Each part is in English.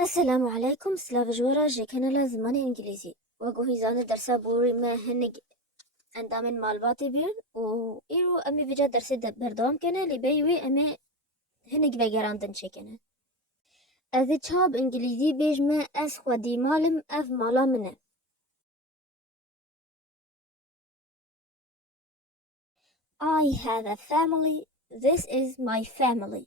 السلام عليكم سلاف جورا جي kenala زماني إنجليزي وقوهي زاني درسا بوري ما هنج اندامن مالباتي بير و إيرو أمي بجا درسي بردوام كنا لبيوي أمي هنج بگراندن شكنا أذي چاب إنجليزي بيج ما أس خودي مالم أف مالا منه I have a family. This is my family.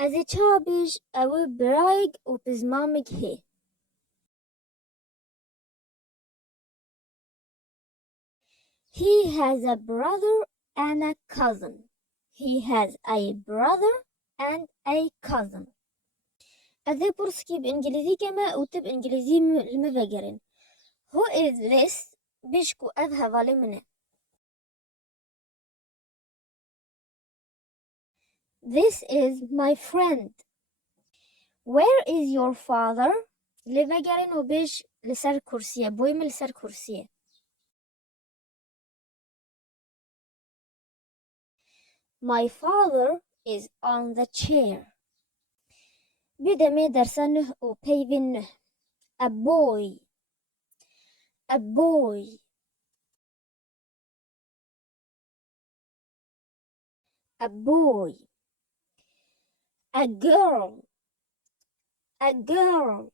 أذي چابيج أو برايق و بزمامك هي He has a brother and a cousin. He has a brother and a cousin. أذي برسكي بإنجليزي كما أوتب إنجليزي المفجرين. Who is this? بيشكو أذهب على منه. This is my friend. Where is your father? لفجرين وبيش لسر كرسية بويم لسر كرسية. My father is on the chair. بدمي درسنه وبيبنه. A boy. A boy. A boy. A girl. A girl.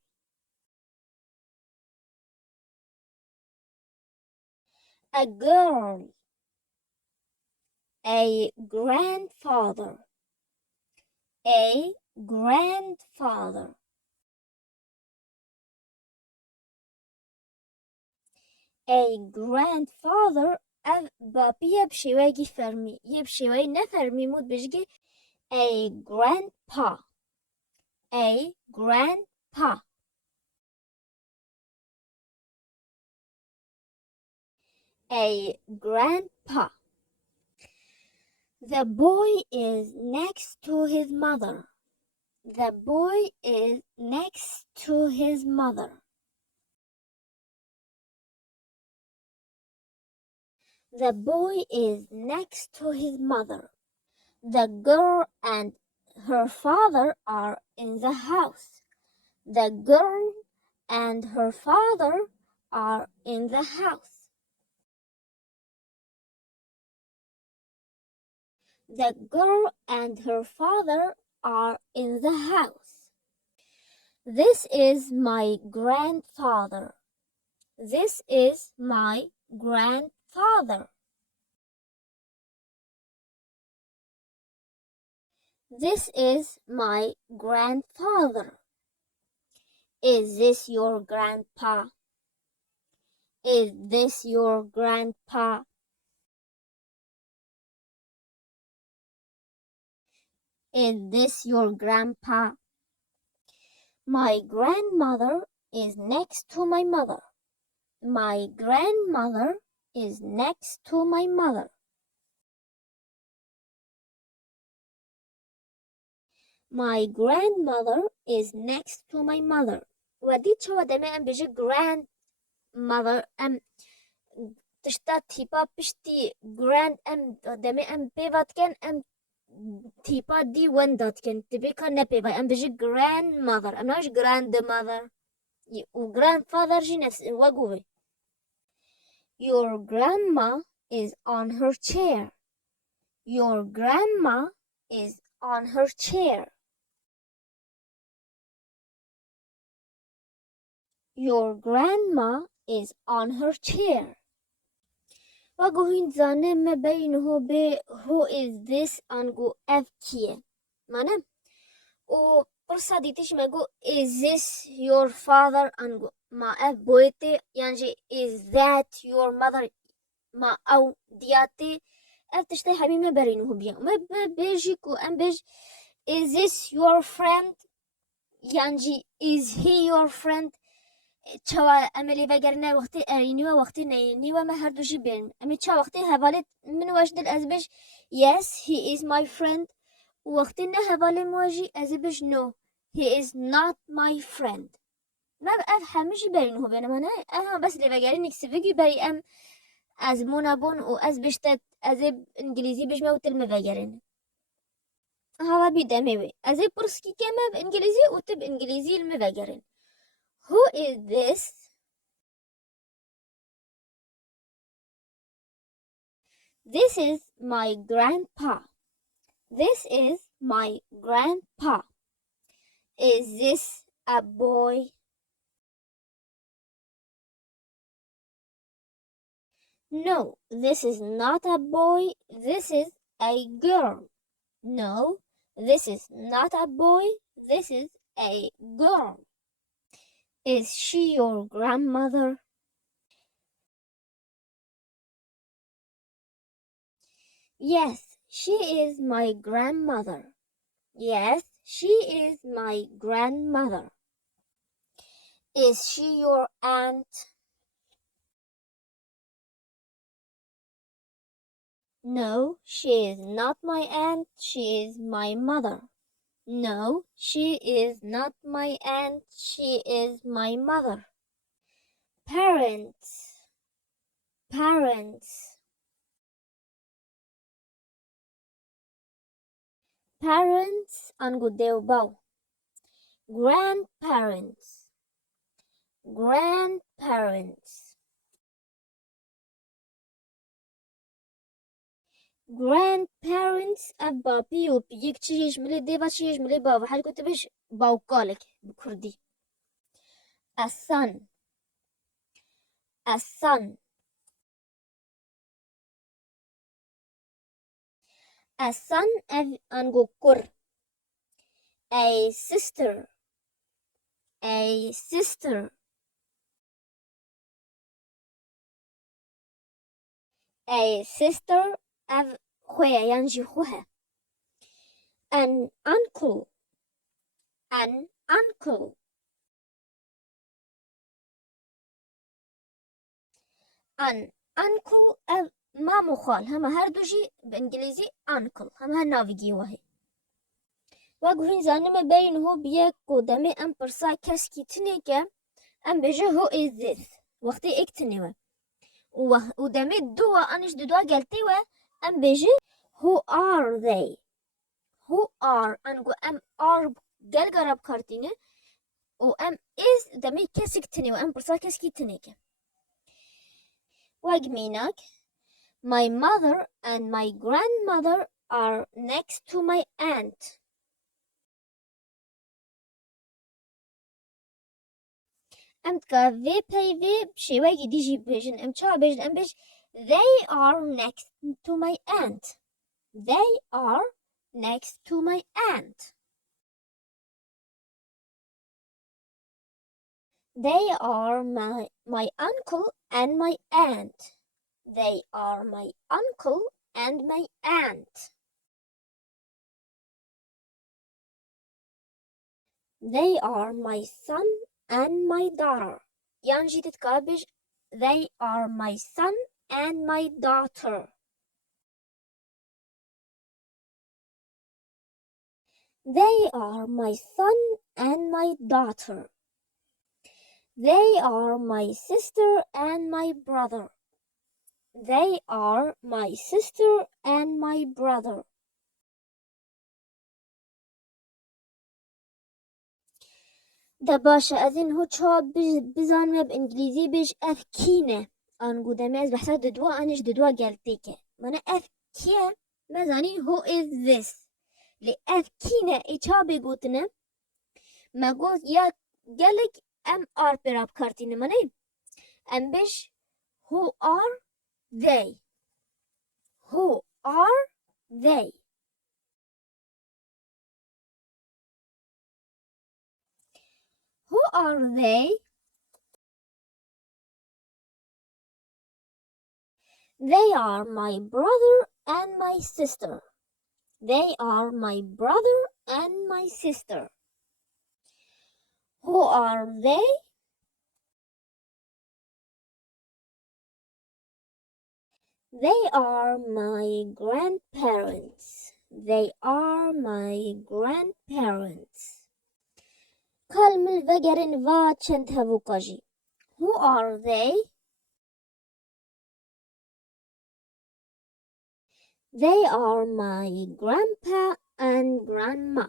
A girl. A grandfather. A grandfather. A grandfather بابي يبشوي فرمي يبشوي نفرمي مود بيجي a grandpa. A grandpa. A grandpa. The boy is next to his mother. The boy is next to his mother. The boy is next to his mother. The girl and her father are in the house. The girl and her father are in the house. The girl and her father are in the house. This is my grandfather. This is my grandfather. This is my grandfather. Is this your grandpa? Is this your grandpa? Is this your grandpa? My grandmother is next to my mother. My grandmother is next to my mother. My grandmother is next to my mother. ودي شو دمي أم بيجي grandmother أم تشتا تيبا بشتي grand أم دمي أم بيفات كان أم تيبا دي وندات كان تبي كان نبيفا أم بيجي grandmother أم ناش grandmother و grandfather جي نفس وقوي. Your grandma is on her chair. Your grandma is on her chair. Your grandma is on her chair. وقوهين زانه ما بينه بي who is this أنقو اف كيه مانا و برسا ديتش ما قو is this your father أنقو ما اف بويتي يعني is that your mother ما أو دياتي اف تشتي حبي ما برينه بيا ما بيجيكو أم بيج is this your friend يعني is he your friend چوا املی وگرنه وقتی ارینی و وقتی نینی و ما هر دوشی بین امی چا وقتی حوالی من وجدل از بش yes he is my friend وقتی نه حوالی مواجی از بش no he is not my friend ما اف همیشه برین هو بین منه اما بس لی وگری نکسی وگی بری ام از منابون و از بشتت از انگلیزی بش ما و تلم وگرین هوا بدموي أزي برسكي كما بإنجليزي وتب إنجليزي المفجرين. Who is this? This is my grandpa. This is my grandpa. Is this a boy? No, this is not a boy. This is a girl. No, this is not a boy. This is a girl. Is she your grandmother? Yes, she is my grandmother. Yes, she is my grandmother. Is she your aunt? No, she is not my aunt. She is my mother. No, she is not my aunt. She is my mother. Parents, parents. Parents angudew bow. Grandparents, grandparents. Grandparents أبابي وبيك تشيش ملي ديفا تشيش ملي بابا حال كنت باش باوكالك بكردي. A son, a son. A son أنقو كر. A sister, a sister. A sister أف خويا ينجي خوها. An uncle, an uncle. An uncle أف مامو خال هما هردوجي بإنجليزي uncle هما هنافيجي وهي. وقهين زانما بين هو بيك قدامي أم برسا كسكي تنيكا أم بيجي who is this وقتي اكتنيوه ودامي دوا أنش دوا قلتيوه أم بيجي who are they who are أنقو أم are قل قرب كارتينه وأم is دامي كسك تنيوه أم برسا كسكي تنيكا وقميناك my mother and my grandmother are next to my aunt. أمتكا في باي في بشيواجي ديجي بيجن أمتشا بيجن أم بيج they are next to my aunt. They are next to my aunt. They are my uncle and my aunt. They are my uncle and my aunt. They are my son and my daughter. يانجي تتكابج they are my son and my daughter. They are my son and my daughter. They are my sister and my brother. They are my sister and my brother. ده باشا أذن هو شو بزانمه بإنجليزي بيج أفكينه أنقو دميز بحثا ددوا أنش ددوا قلتيكه من أفكيه مزاني who is this لأفكينه إيشا بيقوتنا ما قوز يا قالك أم آر براب كارتين مني أم بيج who are they who are they who are they they are my brother and my sister. They are my brother and my sister. Who are they? They are my grandparents. They are my grandparents. كلمة الفجر فاتشنت هفوكاجي. Who are they? They are my grandpa and grandma.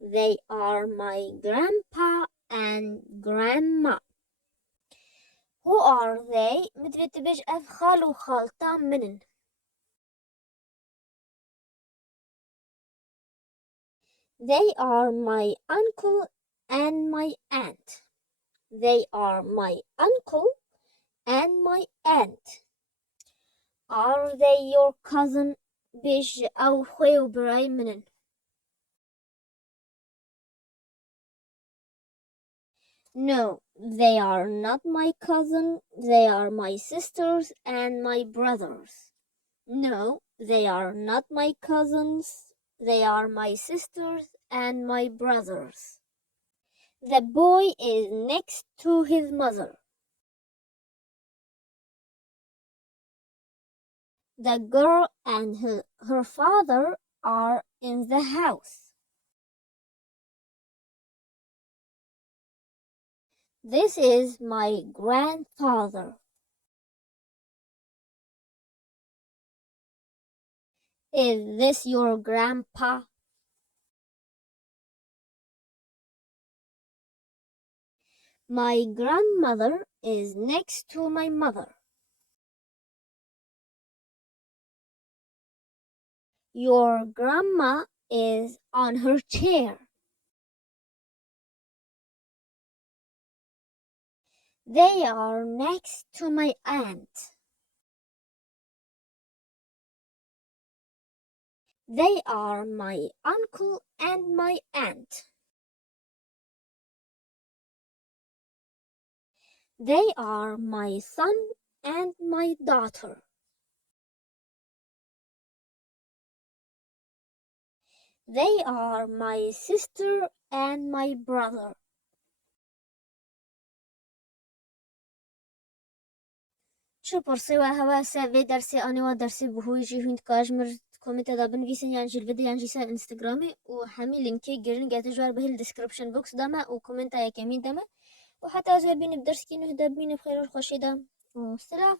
They are my grandpa and grandma. Who are they? مدري تبيج أف خال وخالته منن. They are my uncle and my aunt. They are my uncle and my aunt. Are they your cousin? بيج أو خوي وبراي منن. No, they are not my cousin. They are my sisters and my brothers. No, they are not my cousins. They are my sisters and my brothers. The boy is next to his mother. The girl and her father are in the house. This is my grandfather. Is this your grandpa? My grandmother is next to my mother. Your grandma is on her chair. They are next to my aunt. They are my uncle and my aunt. They are my son and my daughter. They are my sister and my brother. شو برسي وهوا سافي درسي أنا ودرسي بهوي جي هند كاجمر كومنت دا بنفيسن يعني جي الفيديو يعني جي سا انستغرامي وحمي لينكي جرين جات جوار به الديسكريبشن بوكس داما وكومنت يا كمين داما وحتى أزوار بين بدرس كي نهدا بين بخير الخوشي دام والسلام.